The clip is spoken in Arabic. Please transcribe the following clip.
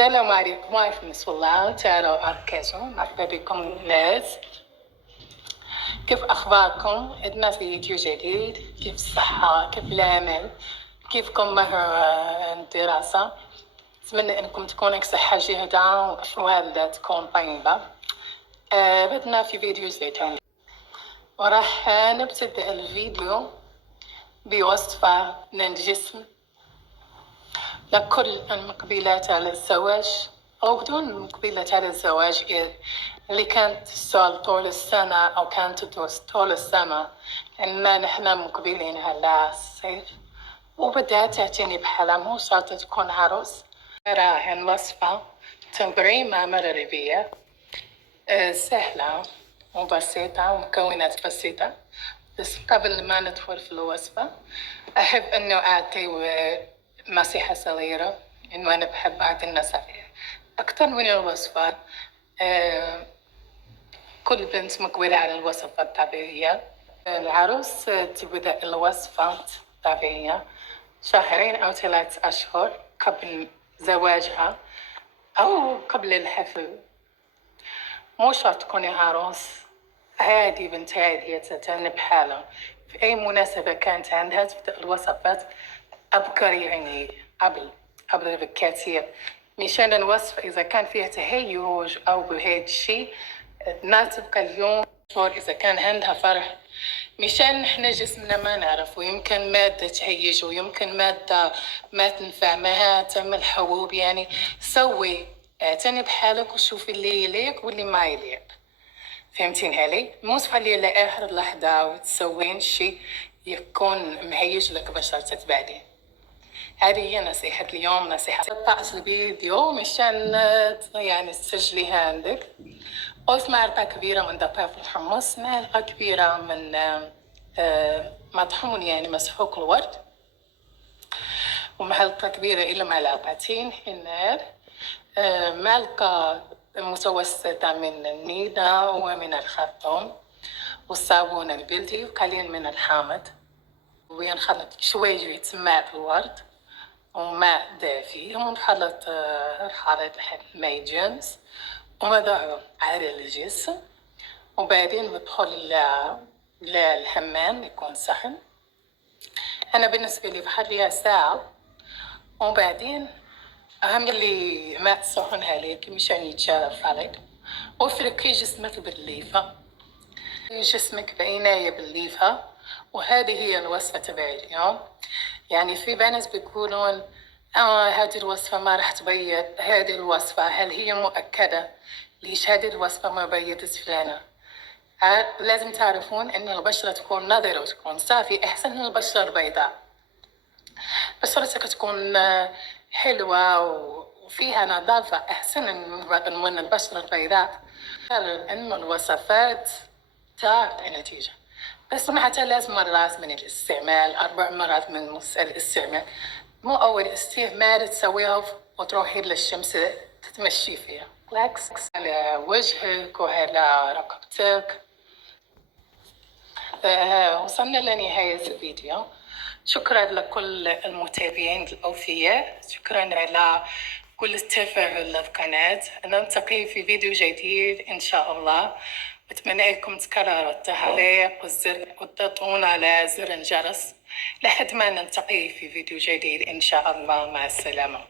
السلام عليكم ورحمة الله تعالى وبركاته. مرحبا بكم الناس، كيف أخباركم؟ عندنا فيديو جديد. كيف الصحة؟ كيف العمل؟ كيفكم مع الدراسة؟ أتمنى أنكم تكونوا صحة جيدة وأحوال تكون طيبة. بدنا في فيديو جديد وراح نبتدأ الفيديو بوصفة من الجسم لكل المقبلات على الزواج أو بدون المقبلات على الزواج، اللي كانت تشتغل طول السنة أو كانت تدرس طول السنة، لأن نحن مقبلين على الصيف وبدها تعتني بحلم وصارت تكون عروس. راح الوصفة تنظريمة مغربية سهلة وبسيطة ومكونات بسيطة. بس قبل ما ندخل في الوصفة أحب أنه أعطي نصيحة صغيرة، إنه أنا بحب أعطي النصائح أكثر من الوصفات. كل بنت مقبلة على الوصفة الطبيعية. العروس تبدأ الوصفة الطبيعية شهرين أو 3 أشهر قبل زواجها أو قبل الحفل. مو شرط تكوني عروس عادي، بنت عادية تعتني بحالها في أي مناسبة كانت عندها تبدأ الوصفات أبكر، يعني قبل بكثير، مشان الوصفة إذا كان فيها تهيج أو بهيج الشيء ما تبقى اليوم شهور إذا كان عندها فرح، مشان نحن جسمنا ما نعرف، ويمكن مادة تهيج ويمكن مادة ما تنفع معها تعمل حبوب. يعني سوي اعتني بحالك وشوفي اللي يليق واللي ما يليق. فهمتين علي؟ مو تخلي لآخر لحظة وتسوين شيء يكون مهيج لك بشرتك بعدين. هذه هي نصيحة اليوم، نصيحة قطعت الفيديو مشان يعني تسجليها عندك. قلت معلقة كبيرة من دقيق الحمص، معلقة كبيرة من مطحون يعني مسحوق الورد، ومعلقة كبيرة إلى معلقتين حنال، معلقة متوسطة من النيدة ومن الخرطوم والصابون البلدي وقليل من الحامض، ونخلط شوي تماع الورد وماء دافي ونخلط الخليط لحد ما يتجانس ونضعه على الجسم. وبعدين ندخل للحمام يكون سخن. أنا بالنسبة لي بخليها ساعة، وبعدين أهم اللي ماء سخن عليك مشان يتجرف عليك. وفركي جسمك بالليفة، جسمك بعناية بالليفة. وهذه هي الوصفة تبعي اليوم. يعني في بنات بيقولون هذه الوصفة ما راح تبيض، هذه الوصفة هل هي مؤكدة؟ ليش هذه الوصفة ما بيضت فلانة؟ لازم تعرفون أن البشرة تكون نضرة وتكون صافية أحسن من البشرة البيضاء. بشرتك تكون حلوة وفيها نظافة أحسن من البشرة البيضاء. أن الوصفات تعطي نتيجة، بس مع 3 مرات من الاستعمال، 4 مرات من الاستعمال. مو أول استعمال تسويها وتروحي للشمس تتمشي فيها، بالعكس على وجهك وعلى رقبتك. وصلنا لنهاية الفيديو. شكرا لكل المتابعين الأوفياء، شكرا على كل التفاعل للقناة. نلتقي في فيديو جديد إن شاء الله. أتمنى لكم تكرروا التعليق وتضغطون على زر الجرس لحد ما نلتقي في فيديو جديد إن شاء الله. مع السلامة.